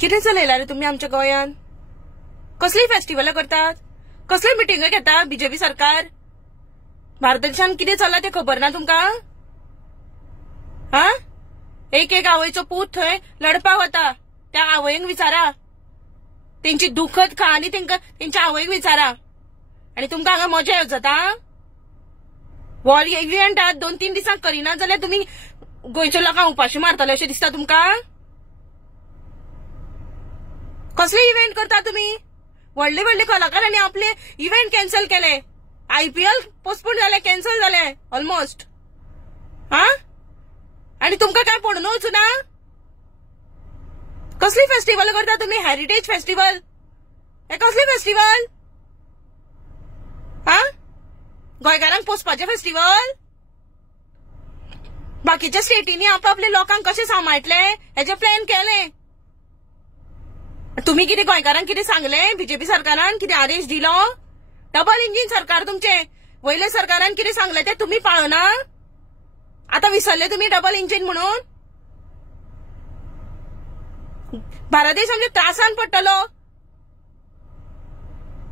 कितें चलयला रे तुम्ही आमच्या गोंयान? कसली फेस्टिवलां करतात? कसली मिटिंग घेता बीजेपी सरकार? भारत देशान कितें चल्ला ते खबर ना तुमका? हा? एक एक आवयचो पूत थंय लढपाक वता. त्या आवयंक विचारा, तेंची दुखद कहानी तेंच्या आवयक विचारा. आणि तुमकां हांगा मजा येवं जाता? हो इव्हेंट 2-3 दिसांक करिना जाल्यार तुम्ही गोंयच्या लोकांक उपाशी मारतले अशें दिसता तुमका? कसले इव्हेंट करता तुम्ही? व्हडले व्हडले कलाकारांनी आपले इव्हेंट कॅन्सल केले. IPL पोस्टपोन जाले, कॅन्सल जाले ऑलमोस्ट. हा? आणि तुमका काय पडून वचूं ना? कसली फेस्टिवल करता तुम्ही? Heritage festival? हे कसली फेस्टिवल? हा? गोंयकारांक पोसपाचे फेस्टिवल? बाकीच्या स्टेटींनी आपापले लोकांक कशे सांबाळटले हेचे प्लॅन केले. तुम्ही किती गोंयकारांक किती सांगले? बीजेपी सरकारान किती आदेश दिलो? डबल इंजिन सरकार तुमचे. वयले सरकारान किती सांगले ते तुम्ही पाळना? आता विसरले तुम्ही डबल इंजिन म्हणून? भारत देश आमच्या त्रासान पडटलो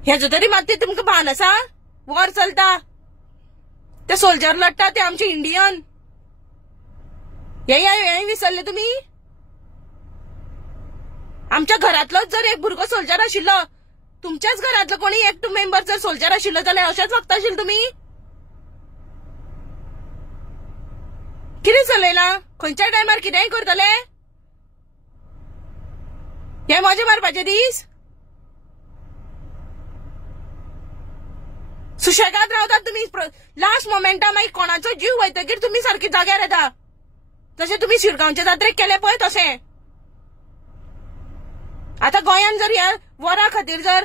हेजो तरी मात तुमकां भान आसा? वॉर चलता, ते सोल्जर लढता ते आमचे इंडियन. हे विसरले तुम्ही? आमच्या घरातलोच जर एक भुरगो सोल्जर आशिल्लो, तुमच्याच घरातलो कोणी एक मेंबर जर सोल्जर आशिल्लो जाल्यार अशेंच वागता आशिल्ले तुम्ही? कितें चलयला? खंयच्या टायमार कितेंय करतले? हे मजा मारपाचे दीस? सुशेगाद रावतात तुम्ही. लास्ट मोमेंटा मागीर कोणाचो जीव वयतकीर तुम्ही सारकी जाग्यार येता. जशें तुम्ही शिरगांवचे जात्रेक केले पळय तशें. आता गोंयान जर ह्या वरा खातीर जर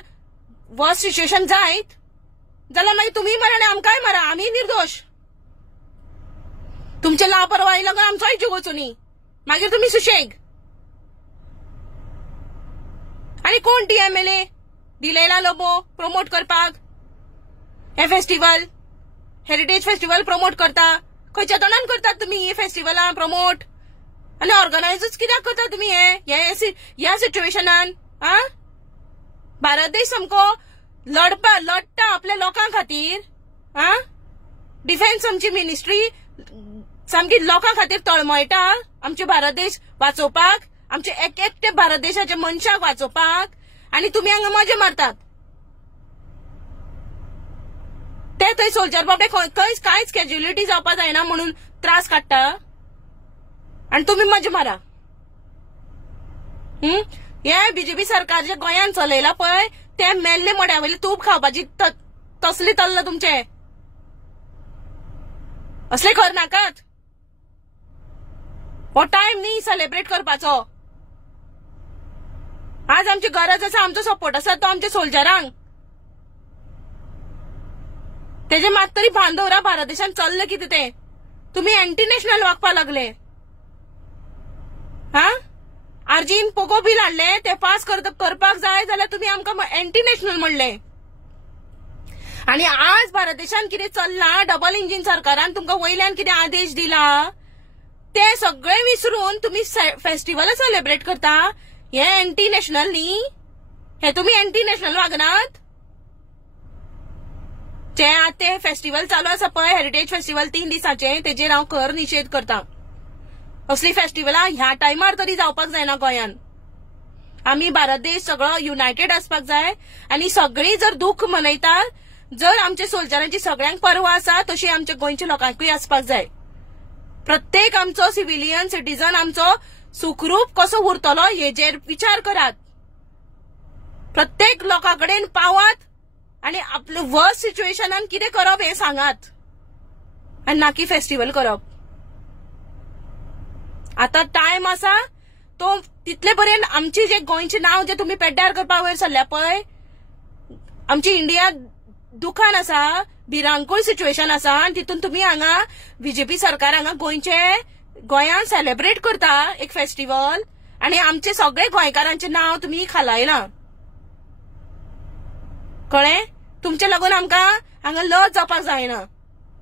वर्स्ट सिच्युएशन जायत जाल्यार मागीर तुम्ही मरा आनी आमकांय मरा. आमी निर्दोश. तुमचे लापरवाही लागून आमचोय जीव वचूं न्ही. मागीर तुम्ही सुशेग. आणि कोण TMLA दिलेला लोबो प्रमोट करपाक? हे फेस्टिवल हेरिटेज फेस्टिवल प्रमोट करता. खंयच्या तोंडान करतात तुम्ही ही फेस्टिवलां प्रमोट? आणि ऑर्गनायजच कित्याक करता तुम्ही ह्या सिच्युएशनान? हा? भारत देश सामको लढता आपल्या लोकां खातीर. हा? डिफेन्स आमची मिनिस्ट्री सामकी लोकां खातीर तळमळटा आमचे भारत देश वाचोवपाक, आमचे एकटे भारत देशाचे मनशाक वाचोवपाक. आणि तुम्ही हांगा मजा मारतात. ते थंय सोल्जर बाबडे कांयच कॅज्युअलिटी जावपाक जायना म्हणून त्रास काडटा आणि तुम्ही मजा मारा. हे बीजेपी सरकार जे गोंयान चलयला पळय ते मेल्ले मोड्यावयले तूप खावपाची तसले तल्ल तुमचे. असले करनाकात. हो टाइम न्ही सेलिब्रेट करपाचो. आज आमची गरज आसा, आमचो सपोर्ट आसा तो आमच्या सोल्जरांक. तेजे मात तरी भान दवरा भारत देशान चल्ले कितें ते. तुम्ही अँटी नॅशनल वागपाक लागले. हा? आर्जीन पोगो बिल हाडले ते पास करपाक जाय जाल्यार तुम्ही आमकां अँटी नॅशनल म्हणले. आणि आज भारत देशान कितें चल्ला, डबल इंजिन सरकारान तुमकां वयल्यान कितें आदेश दिला ते सगळे विसरून तुम्ही फेस्टिवल सेलिब्रेट करता. हे अँटी नॅशनल न्ही? हे तुम्ही अँटी नॅशनल वागनात? जे ते फेस्टिवल चालू आसा पळय हेरिटेज फेस्टिवल 3 दिसांचे तेजेर हांव खर निषेध करता. असली फेस्टिवलां ह्या टायमार तरी जावपाक जायना गोंयान. आमी भारत देश सगळो युनायटेड आसपाक जाय आणि सगळी जर दुःख मनयतात, जर आमच्या सोल्जरांची सगळ्यांक पर्वा आसा तशी आमच्या गोंयच्या लोकांकूय आसपाक जाय. प्रत्येक आमचो सिव्हिलियन सिटीजन आमचो सुखरूप कसो उरतलो हेजेर विचार करात. प्रत्येक लोकांकडेन पावात आणि आपले वर्स्ट सिच्युएशनान कितें करप हे सांगात आणि नाकी फेस्टिवल करप. आता टाइम आसा तो तितले पर्यंत आमची जे गोंयचे नाव जे तुम्ही पेड्ड्यार करपा वयर सरल्या पळय, आमची इंडिया दुखान आसा, भिरांकूळ सिच्युएशन आसा आणि तितून तुम्ही हांगा बीजेपी सरकार हांगा गोंयान सेलिब्रेट करता एक फेस्टिवल आणि आमचे सगळे गोंयकारांचे नाव तुम्ही खालायला. कळ्ळें? तुमचे लागून आमकां हांगा लज जावपाक जायना.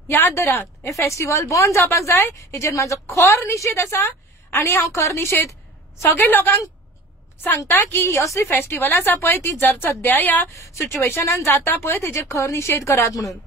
याद दरात. हे फेस्टिवल बंद जावपाक जाय. हेजेर म्हाजो खर निषेध आसा आणि हांव खर निषेध सगळे लोकांक सांगता की ही असली फेस्टिवल आसा पळय ती जर सध्या ह्या सिच्युएशनान जाता पळय तेजेर खर निषेध करात म्हणून.